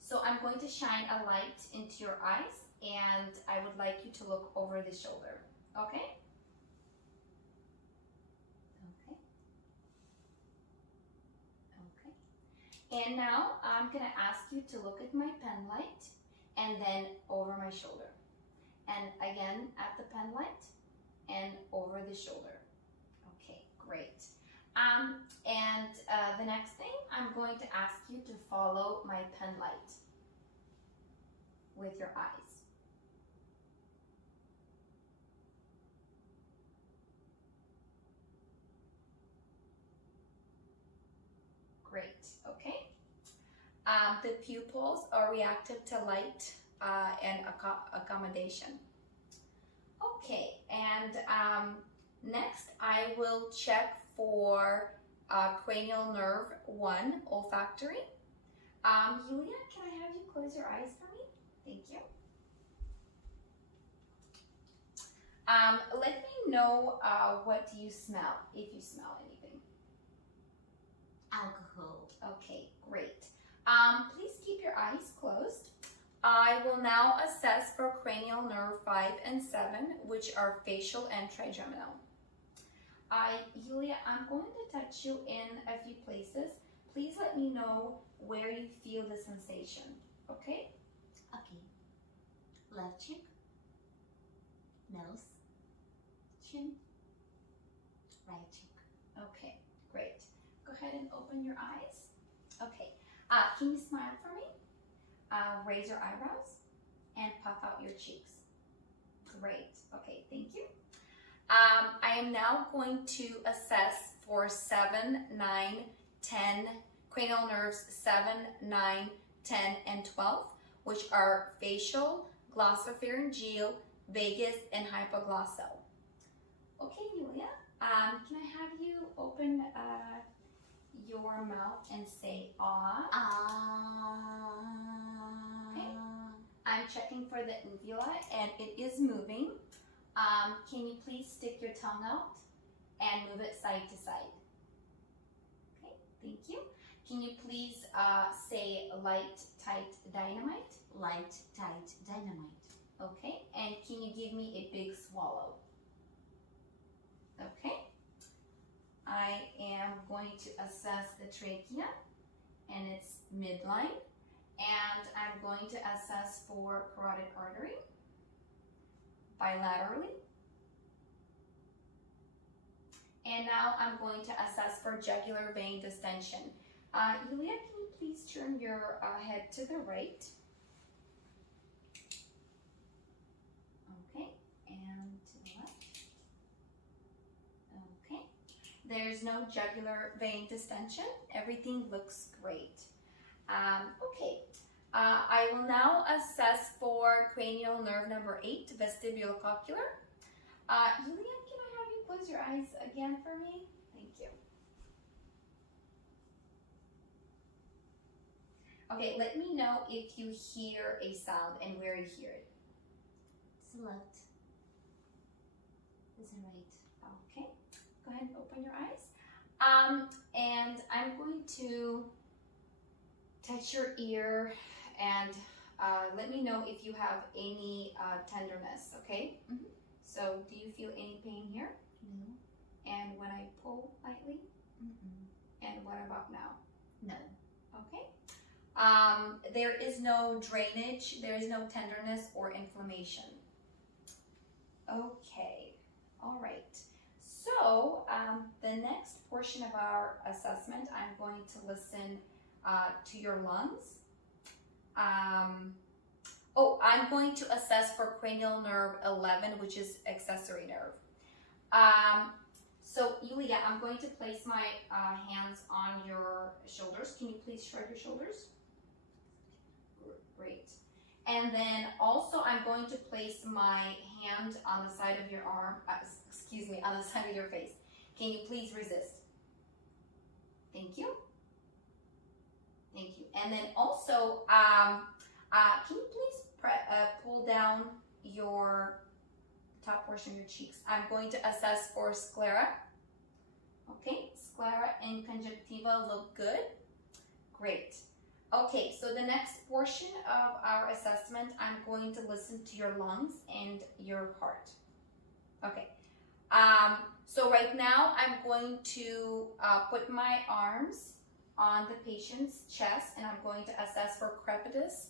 So I'm going to shine a light into your eyes, and I would like you to look over the shoulder, okay? And now I'm gonna ask you to look at my pen light and then over my shoulder. And again at the pen light and over the shoulder. Okay, great. And the next thing, I'm going to ask you to follow my pen light with your eyes. Great, okay. The pupils are reactive to light and accommodation. Okay, and next I will check for cranial nerve 1, olfactory. Yulia, can I have you close your eyes for me? Thank you. Let me know what do you smell, if you smell anything. Alcohol. Okay, great. Please keep your eyes closed. I will now assess for cranial nerve 5 and 7, which are facial and trigeminal. Yulia, I'm going to touch you in a few places. Please let me know where you feel the sensation, okay? Okay. Left cheek, nose, chin, right cheek. Okay, great. Go ahead and open your eyes. Okay, can you smile for me? Raise your eyebrows and puff out your cheeks. Great, okay, thank you. I am now going to assess for 7, 9, 10, cranial nerves 7, 9, 10, and 12, which are facial, glossopharyngeal, vagus, and hypoglossal. Okay, Yulia, can I have you open your mouth and say ah? Okay. I'm checking for the uvula and it is moving. Can you please stick your tongue out and move it side to side? Okay, thank you. Can you please say light, tight, dynamite? Light, tight, dynamite. Okay, and can you give me a big swallow? Okay. I am going to assess the trachea and its midline, and I'm going to assess for carotid artery bilaterally. And now I'm going to assess for jugular vein distension. Yulia, can you please turn your head to the right? Okay, and to the left. Okay, there's no jugular vein distension. Everything looks great. Okay, I will now assess for cranial nerve number 8, vestibulocochlear. Yulia, can I have you close your eyes again for me? Thank you. Okay, let me know if you hear a sound and where you hear it. It's left. It's right. Okay, go ahead and open your eyes. And I'm going to touch your ear and let me know if you have any tenderness, okay? Mm-hmm. So, do you feel any pain here? No. And when I pull lightly? Mm-mm. And what about now? No. Okay. There is no drainage, there is no tenderness or inflammation. Okay, all right. So the next portion of our assessment, I'm going to listen to your lungs. I'm going to assess for cranial nerve 11, which is accessory nerve. So Yulia, I'm going to place my hands on your shoulders. Can you please shrug your shoulders? Great. And then also I'm going to place my hand on the side of your arm, on the side of your face. Can you please resist? Thank you. Thank you. And then also, can you please pull down your top portion of your cheeks? I'm going to assess for sclera. Okay, sclera and conjunctiva look good. Great. Okay, so the next portion of our assessment, I'm going to listen to your lungs and your heart. Okay. So right now, I'm going to put my arms on the patient's chest, and I'm going to assess for crepitus,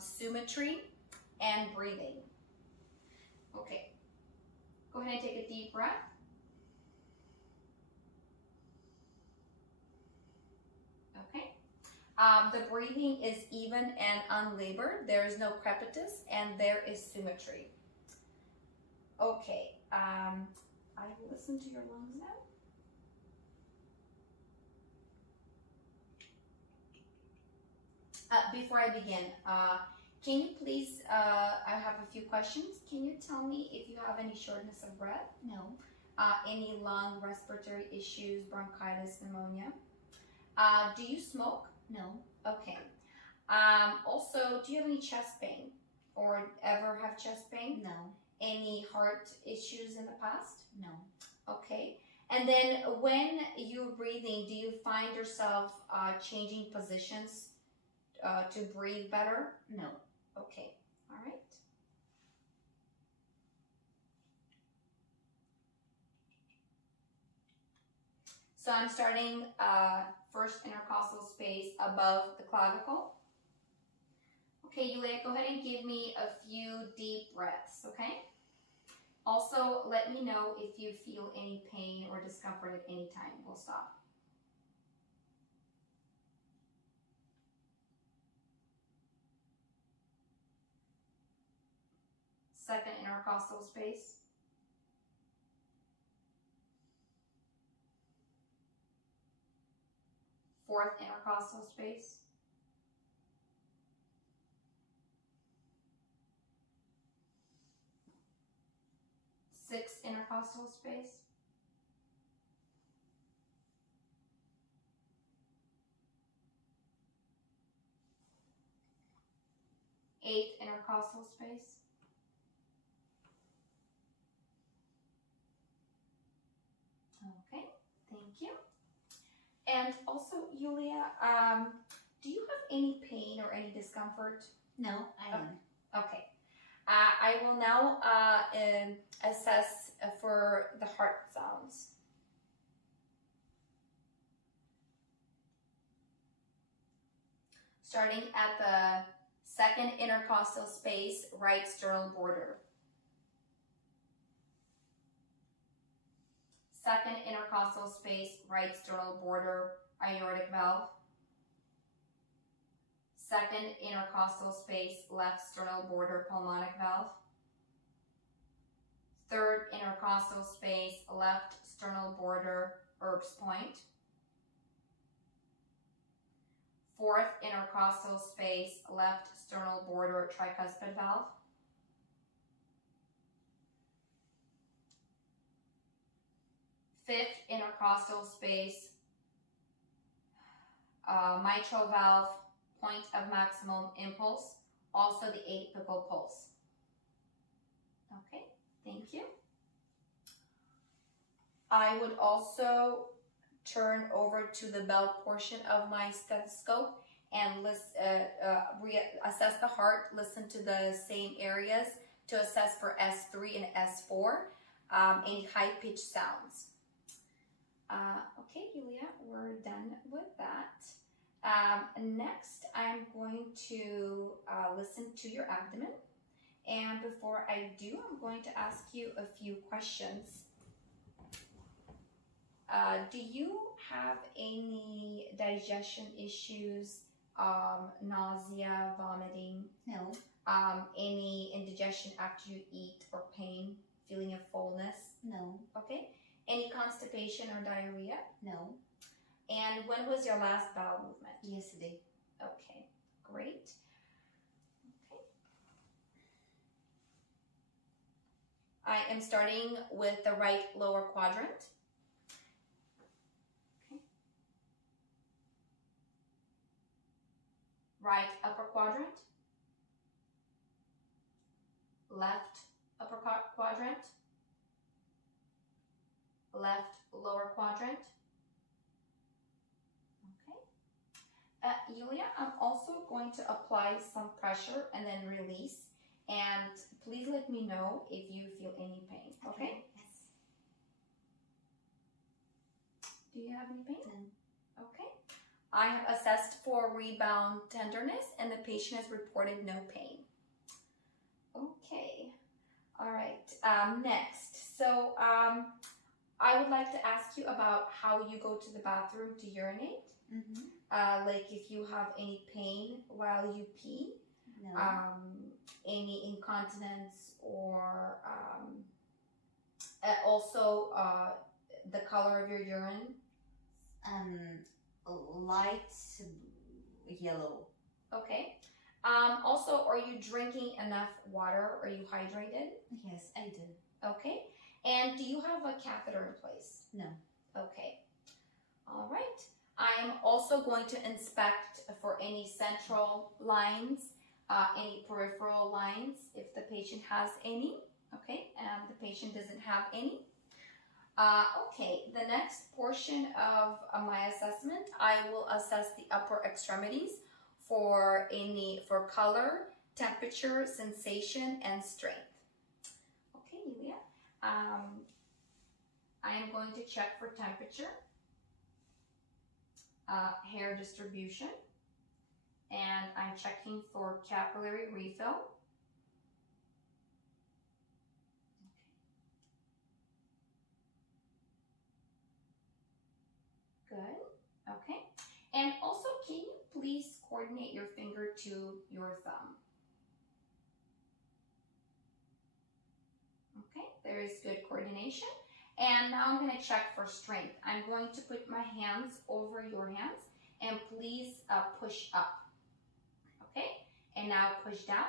symmetry, and breathing. Okay. Go ahead and take a deep breath. Okay. The breathing is even and unlabored. There is no crepitus, and there is symmetry. Okay. I will listen to your lungs now. Before I begin, can you please, I have a few questions. Can you tell me if you have any shortness of breath? No. Any lung respiratory issues, bronchitis, pneumonia? Do you smoke? No. Okay. Also, do you have any chest pain or ever have chest pain? No. Any heart issues in the past? No. Okay. And then when you're breathing, do you find yourself changing positions to breathe better? No. Okay. All right. So I'm starting first intercostal space above the clavicle. Okay, Yulia, go ahead and give me a few deep breaths, okay? Also, let me know if you feel any pain or discomfort at any time. We'll stop. Second intercostal space. Fourth intercostal space. Sixth intercostal space. Eighth intercostal space. Okay, thank you. And also, Yulia, do you have any pain or any discomfort? No, I am. Okay. I will now assess for the heart sounds. Starting at the second intercostal space, right sternal border. Second intercostal space, right sternal border, aortic valve. Second intercostal space, left sternal border, pulmonic valve. Third intercostal space, left sternal border, Erb's point. Fourth intercostal space, left sternal border, tricuspid valve. Fifth intercostal space, mitral valve, point of maximum impulse, also the apical pulse. Okay, thank you. I would also turn over to the belt portion of my stethoscope and assess the heart, listen to the same areas to assess for S3 and S4, any high-pitched sounds. Okay, Yulia, we're done with that. Next, I'm going to listen to your abdomen. And before I do, I'm going to ask you a few questions. Do you have any digestion issues, nausea, vomiting? No. Any indigestion after you eat or pain, feeling of fullness? No. Okay. Any constipation or diarrhea? No. And when was your last bowel movement? Yesterday. Okay, great. Okay. I am starting with the right lower quadrant. Okay. Right upper quadrant. Left upper quadrant. Left lower quadrant. Okay. Yulia, I'm also going to apply some pressure and then release. And please let me know if you feel any pain, okay? Yes. Do you have any pain? No. Okay. I have assessed for rebound tenderness and the patient has reported no pain. Okay. All right. Next. So I would like to ask you about how you go to the bathroom to urinate. Like if you have any pain while you pee. No. Any incontinence or also the color of your urine. Light yellow. Okay. Also, are you drinking enough water? Are you hydrated? Yes, I do. Okay. And do you have a catheter in place? No. Okay. All right. I am also going to inspect for any central lines, any peripheral lines, if the patient has any. Okay. And the patient doesn't have any. Okay, the next portion of my assessment, I will assess the upper extremities for color, temperature, sensation, and strength. Okay, Yulia. I am going to check for temperature, hair distribution, and I'm checking for capillary refill. Good. Okay. And also, can you please coordinate your finger to your thumb? Okay, there is good coordination. And now I'm going to check for strength. I'm going to put my hands over your hands and please push up. Okay, and now push down.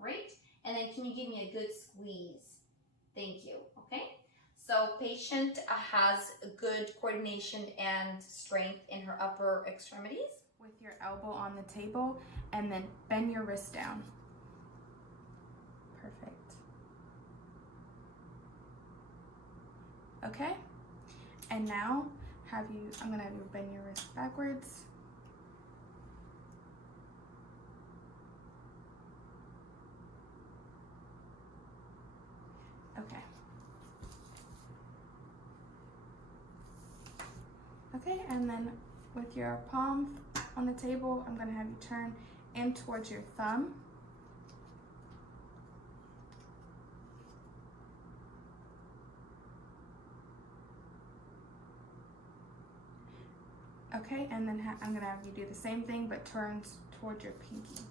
Great. And then can you give me a good squeeze? Thank you. Okay. So patient has good coordination and strength in her upper extremities. With your elbow on the table and then bend your wrist down. Perfect. Okay, and now I'm gonna have you bend your wrist backwards. Okay. Okay, and then with your palm on the table, I'm gonna have you turn in towards your thumb. Okay, and then I'm gonna have you do the same thing, but turns towards your pinky.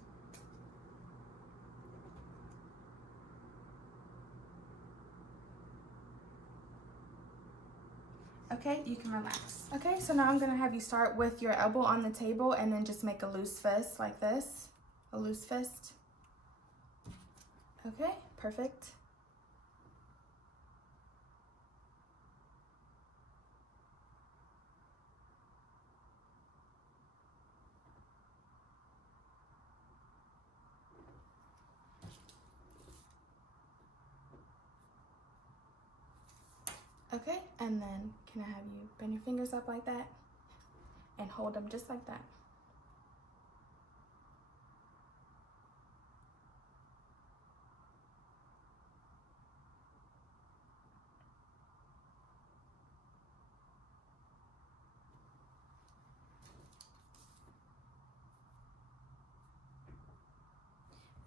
Okay, you can relax. Okay, so now I'm gonna have you start with your elbow on the table and then just make a loose fist like this, a loose fist. Okay, perfect. Okay, and then can I have you bend your fingers up like that and hold them just like that.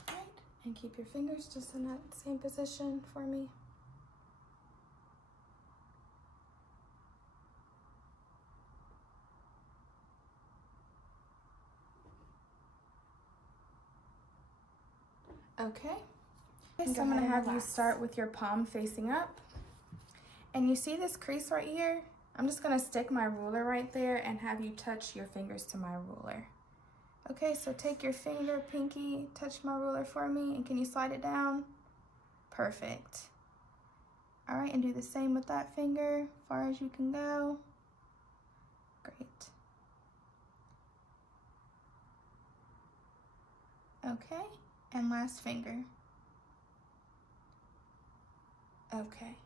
All right, and keep your fingers just in that same position for me. Okay, so I'm gonna have you start with your palm facing up. And you see this crease right here? I'm just gonna stick my ruler right there and have you touch your fingers to my ruler. Okay, so take your finger, pinky, touch my ruler for me, and can you slide it down? Perfect. All right, and do the same with that finger, far as you can go. Great. Okay. And last finger. Okay.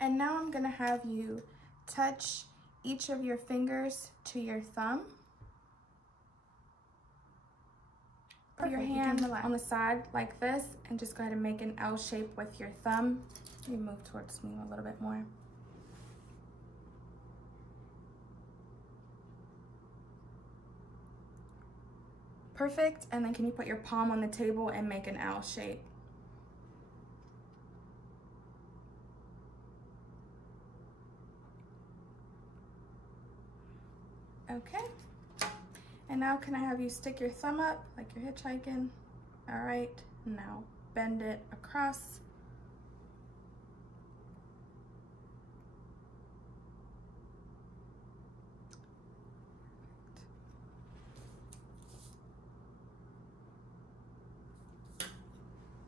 And now I'm gonna have you touch each of your fingers to your thumb. Put your hand on the side like this and just go ahead and make an L shape with your thumb. You move towards me a little bit more. Perfect. And then can you put your palm on the table and make an L shape? Okay. And now can I have you stick your thumb up like you're hitchhiking? All right. Now bend it across.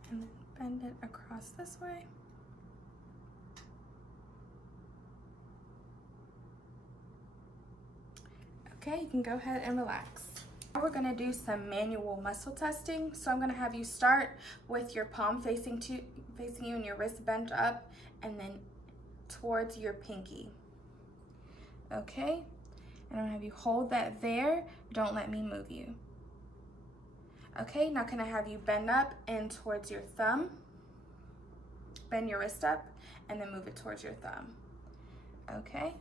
And then bend it across this way. Okay, you can go ahead and relax. Now we're gonna do some manual muscle testing. So I'm gonna have you start with your palm facing you and your wrist bent up and then towards your pinky. Okay, and I'm gonna have you hold that there. Don't let me move you. Okay, now can I have you bend up and towards your thumb? Bend your wrist up and then move it towards your thumb. Okay,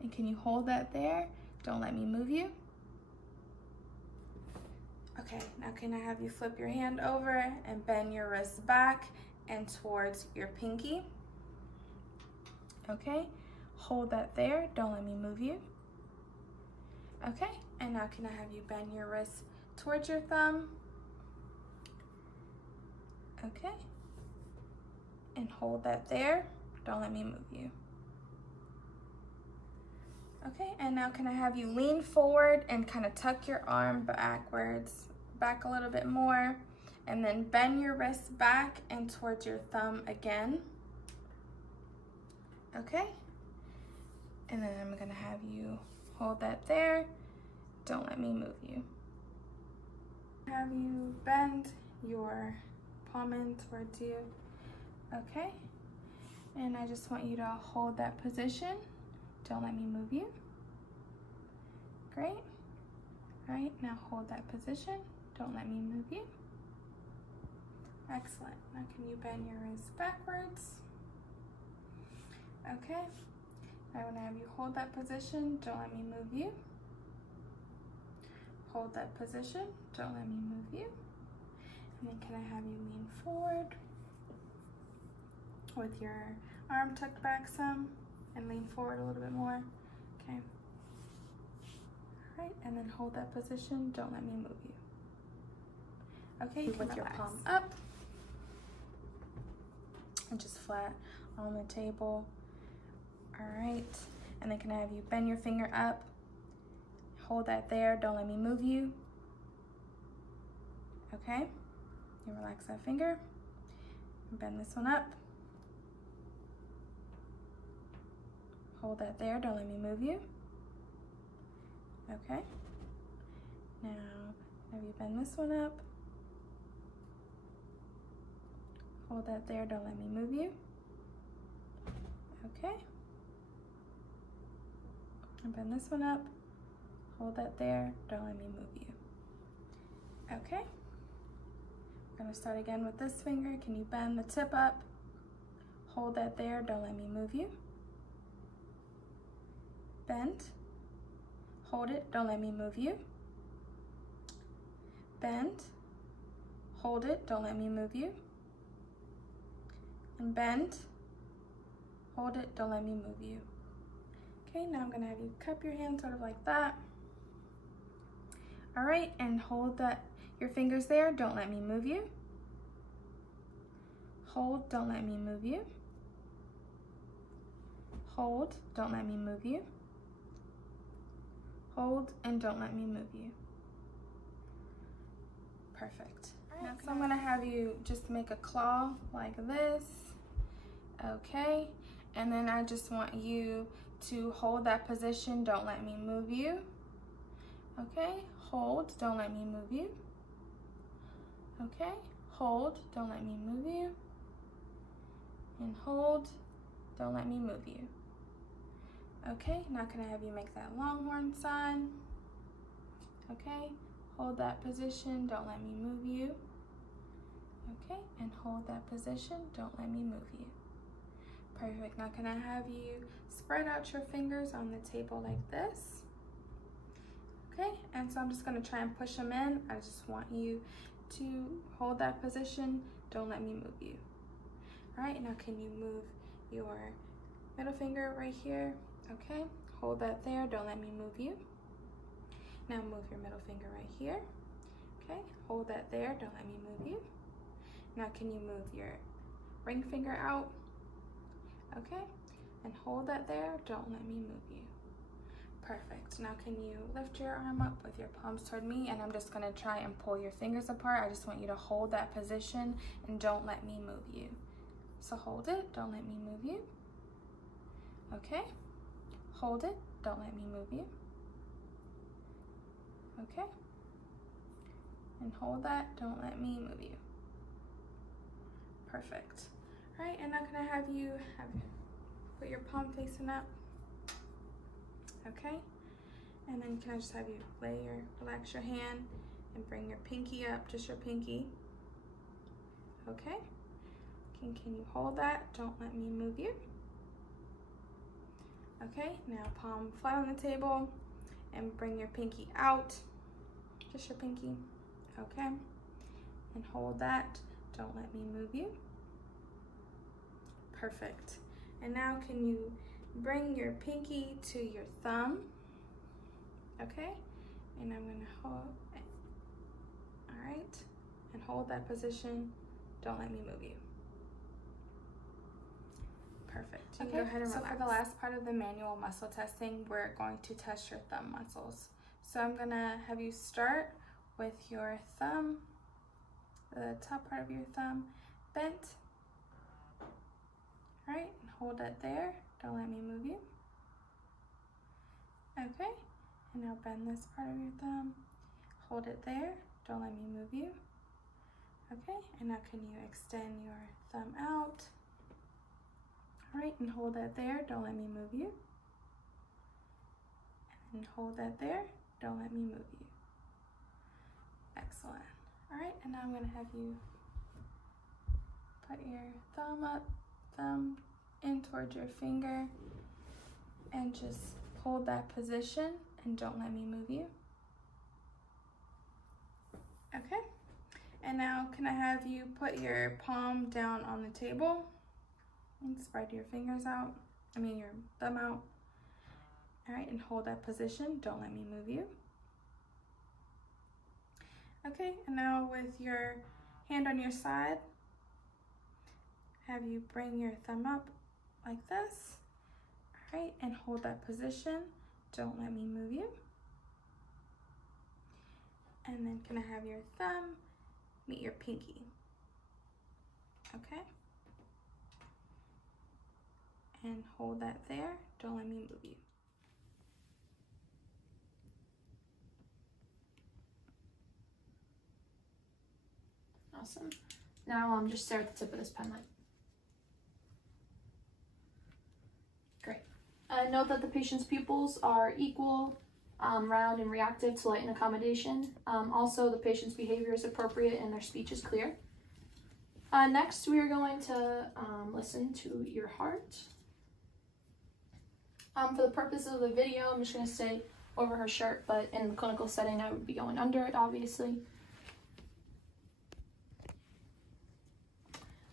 and can you hold that there? Don't let me move you. Okay, now can I have you flip your hand over and bend your wrist back and towards your pinky? Okay, hold that there. Don't let me move you. Okay, and now can I have you bend your wrist towards your thumb? Okay, and hold that there. Don't let me move you. Okay, and now can I have you lean forward and kind of tuck your arm backwards, back a little bit more, and then bend your wrist back and towards your thumb again. Okay, and then I'm gonna have you hold that there. Don't let me move you. Have you bend your palm in towards you. Okay, and I just want you to hold that position. Don't let me move you. Great. All right, now hold that position. Don't let me move you. Excellent. Now can you bend your wrist backwards? Okay. I want to have you hold that position. Don't let me move you. Hold that position. Don't let me move you. And then can I have you lean forward with your arm tucked back some and lean forward a little bit more. Okay. All right, and then hold that position. Don't let me move you. Okay, you can with your palm up and just flat on the table. All right, and then can I have you bend your finger up? Hold that there. Don't let me move you. Okay, you relax that finger. Bend this one up. Hold that there. Don't let me move you. Okay. Now, have you bend this one up? Hold that there. Don't let me move you. Okay. And bend this one up. Hold that there. Don't let me move you. Okay. We're gonna start again with this finger. Can you bend the tip up? Hold that there. Don't let me move you. Bend. Hold it. Don't let me move you. Bend. Hold it. Don't let me move you. And bend. Hold it. Don't let me move you. Okay, now I'm gonna have you cup your hand sort of like that. All right, and hold your fingers there. Don't let me move you. Hold, don't let me move you. Hold, don't let me move you. Hold, and don't let me move you. Perfect. All right, so I'm gonna have you just make a claw like this. Okay, and then I just want you to hold that position. Don't let me move you. Okay, hold, don't let me move you. Okay, hold, don't let me move you. And hold, don't let me move you. Okay, now can I have you make that longhorn sign? Okay, Hold that position, don't let me move you. Okay, and hold that position, don't let me move you. Perfect. Now can I have you spread out your fingers on the table like this? Okay, and so I'm just going to try and push them in. I just want you to hold that position, don't let me move you. All right, now can you move your middle finger right here? Okay, hold that there, don't let me move you. Now move your middle finger right here. Okay, hold that there, don't let me move you. Now can you move your ring finger out? Okay, and hold that there, don't let me move you. Perfect. Now can you lift your arm up with your palms toward me, and I'm just gonna try and pull your fingers apart. I just want you to hold that position and don't let me move you. So hold it, don't let me move you. Okay, hold it, don't let me move you. Okay, and hold that, don't let me move you. Perfect. All right, and now can I have you put your palm facing up? Okay, and then can I just have you relax your hand and bring your pinky up, just your pinky. Okay, can you hold that? Don't let me move you. Okay, now palm flat on the table and bring your pinky out, just your pinky. Okay, and hold that. Don't let me move you. Perfect. And now can you bring your pinky to your thumb? Okay, and I'm gonna hold it. All right, and hold that position. Don't let me move you. Perfect. You can go ahead and relax. So for the last part of the manual muscle testing, we're going to test your thumb muscles. So I'm gonna have you start with your thumb, the top part of your thumb bent. All right, and hold it there. Don't let me move you. Okay, and now bend this part of your thumb. Hold it there. Don't let me move you. Okay, and now can you extend your thumb out? All right, and hold that there. Don't let me move you. And hold that there. Don't let me move you. Excellent. All right, and now I'm going to have you put your thumb up, thumb in towards your finger, and just hold that position and don't let me move you. Okay, and now can I have you put your palm down on the table and spread your fingers out, your thumb out. All right, and hold that position, don't let me move you. Okay, and now with your hand on your side, have you bring your thumb up like this. All right, and hold that position. Don't let me move you. And then can I have your thumb meet your pinky? Okay. And hold that there. Don't let me move you. Awesome. Now just stare at the tip of this pen light. Great. Note that the patient's pupils are equal, round, and reactive to light and accommodation. Also, the patient's behavior is appropriate and their speech is clear. Next, we are going to listen to your heart. For the purpose of the video, I'm just going to stay over her shirt, but in the clinical setting, I would be going under it, obviously.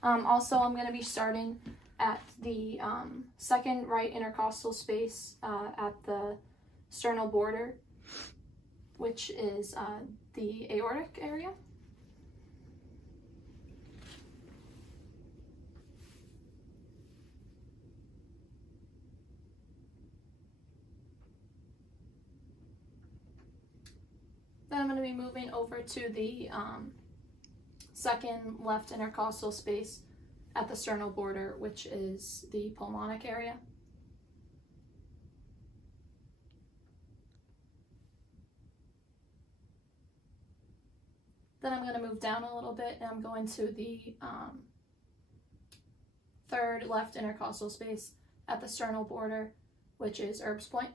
Also, I'm going to be starting at the second right intercostal space at the sternal border, which is the aortic area. Then I'm going to be moving over to the second left intercostal space at the sternal border, which is the pulmonic area. Then I'm going to move down a little bit and I'm going to the third left intercostal space at the sternal border, which is Erb's point.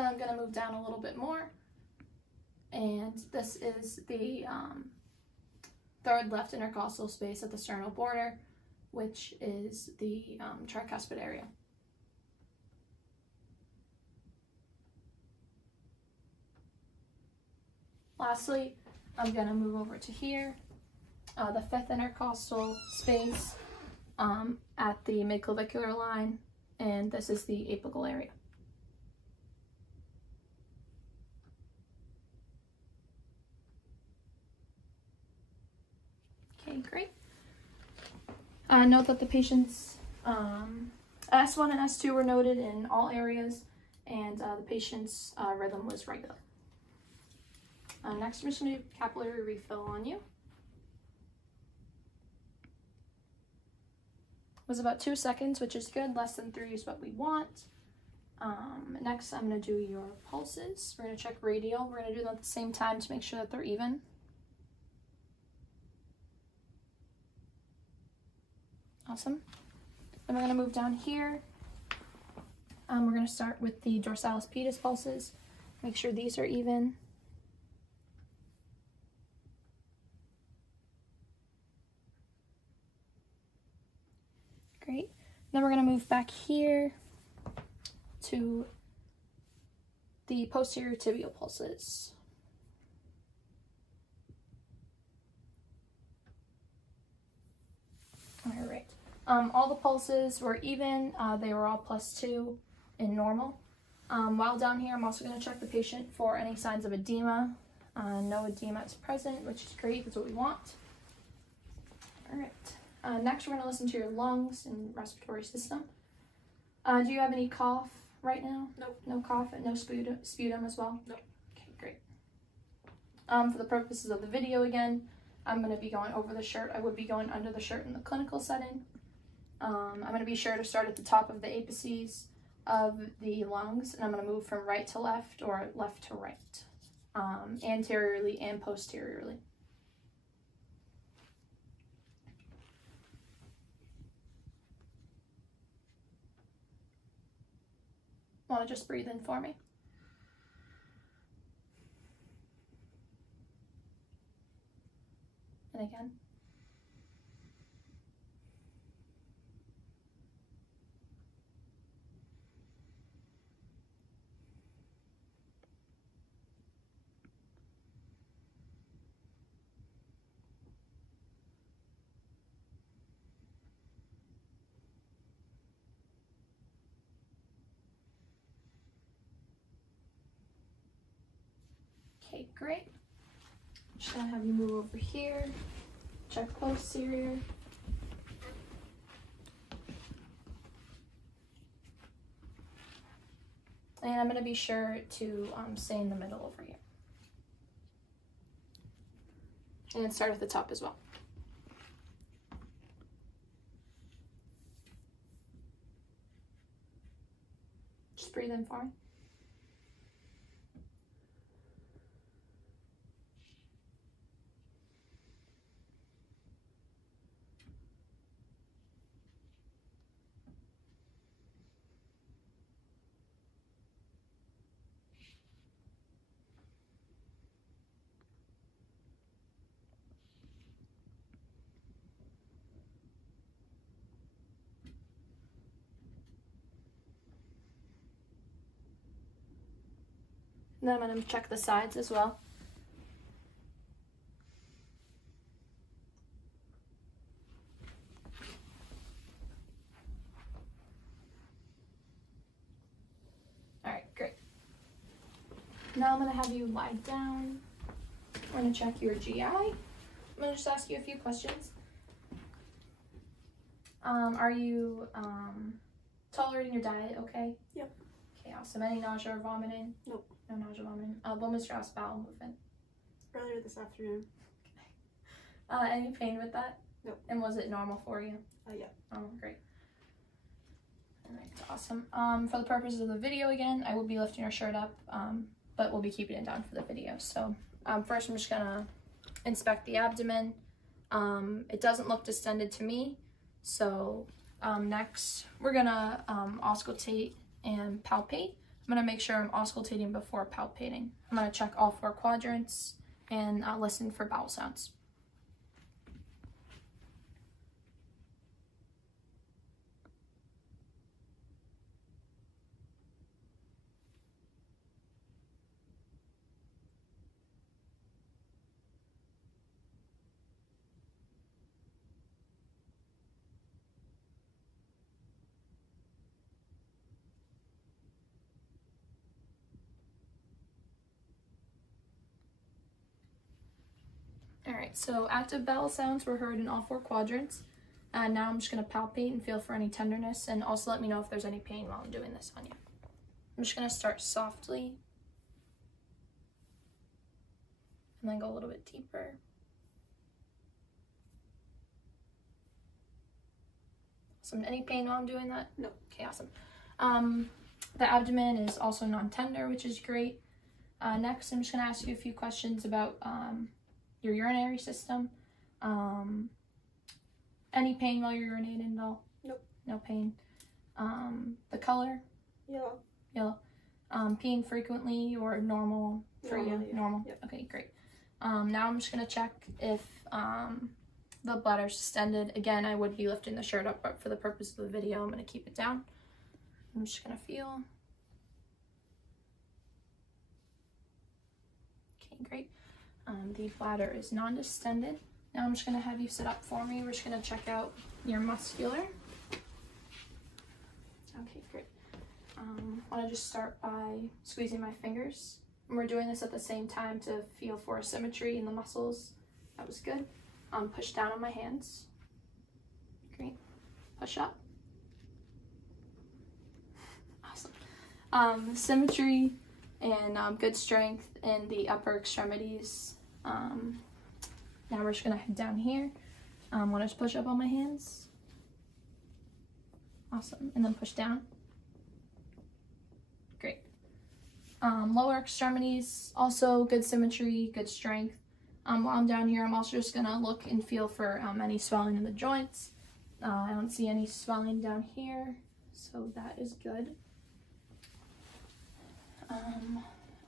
But I'm going to move down a little bit more. And this is the third left intercostal space at the sternal border, which is the tricuspid area. Lastly, I'm going to move over to here, the fifth intercostal space at the midclavicular line, and this is the apical area. Okay, great. Note that the patient's S1 and S2 were noted in all areas, and the patient's rhythm was regular. Next, I'm just going to do capillary refill on you. It was about 2 seconds, which is good. Less than 3 is what we want. Next, I'm going to do your pulses. We're going to check radial. We're going to do them at the same time to make sure that they're even. Awesome. Then we're going to move down here. We're going to start with the dorsalis pedis pulses. Make sure these are even. Great. Then we're going to move back here to the posterior tibial pulses. All right. All the pulses were even. They were all +2 in normal. While down here, I'm also going to check the patient for any signs of edema. No edema is present, which is great. That's what we want. All right. Next, we're going to listen to your lungs and respiratory system. Do you have any cough right now? Nope. No cough and no sputum as well? Nope. Okay, great. For the purposes of the video again, I'm going to be going over the shirt. I would be going under the shirt in the clinical setting. I'm going to be sure to start at the top of the apices of the lungs, and I'm going to move from right to left or left to right, anteriorly and posteriorly. Want to just breathe in for me? And again. Okay, great. Just gonna have you move over here. Check posterior. And I'm gonna be sure to stay in the middle over here. And start at the top as well. Just breathe in for me. And then I'm going to check the sides as well. All right, great. Now I'm going to have you lie down. We're going to check your GI. I'm going to just ask you a few questions. Are you tolerating your diet okay? Yep. Okay, awesome. Any nausea or vomiting? Nope. No nausea, vomiting. When was your last bowel movement? Earlier this afternoon. Any pain with that? Nope. And was it normal for you? Yeah. Oh, great. All right, awesome. For the purposes of the video again, I will be lifting your shirt up, but we'll be keeping it down for the video. So first I'm just gonna inspect the abdomen. It doesn't look distended to me. So next we're gonna auscultate and palpate. I'm I'm going to make sure I'm auscultating before palpating. I'm going to check all 4 quadrants and listen for bowel sounds. Alright, so active bowel sounds were heard in all 4 quadrants. Now I'm just going to palpate and feel for any tenderness, and also let me know if there's any pain while I'm doing this on you. I'm just going to start softly and then go a little bit deeper. Awesome. Any pain while I'm doing that? No. Okay, awesome. The abdomen is also non-tender, which is great. Next, I'm just going to ask you a few questions about your urinary system. Any pain while you're urinating at all? Nope. No pain. The color? Yellow. Yellow. Peeing frequently or normal for Normal, you? yeah. Normal. Yep. Okay, great. Now I'm just going to check if the bladder's distended. Again, I would be lifting the shirt up, but for the purpose of the video, I'm going to keep it down. I'm just going to feel. Okay, great. The bladder is non-distended. Now I'm just going to have you sit up for me. We're just going to check out your muscular. Okay, great. I want to just start by squeezing my fingers. And we're doing this at the same time to feel for symmetry in the muscles. That was good. Push down on my hands. Great. Push up. Awesome. Symmetry and good strength in the upper extremities. Now we're just gonna head down here. Want to just push up on my hands. Awesome. And then push down. Great. Lower extremities, also good symmetry, good strength. While I'm down here, I'm also just gonna look and feel for any swelling in the joints. I don't see any swelling down here, so that is good.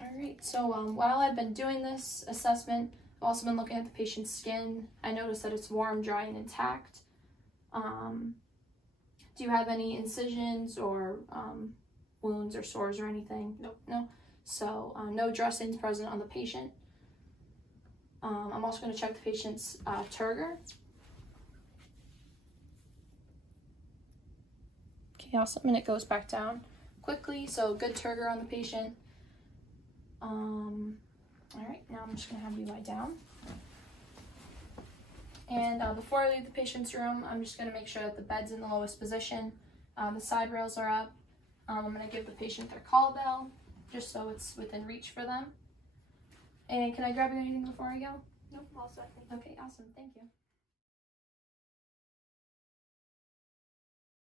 Alright, so while I've been doing this assessment, I've also been looking at the patient's skin. I noticed that it's warm, dry, and intact. Do you have any incisions or wounds or sores or anything? Nope. No? So no dressings present on the patient. I'm also going to check the patient's turgor. Okay, awesome, and it goes back down quickly, so good turgor on the patient. Alright, now I'm just going to have you lie down. And before I leave the patient's room, I'm just going to make sure that the bed's in the lowest position. The side rails are up. I'm going to give the patient their call bell, just so it's within reach for them. And can I grab you anything before I go? Nope, all set. Okay, awesome. Thank you.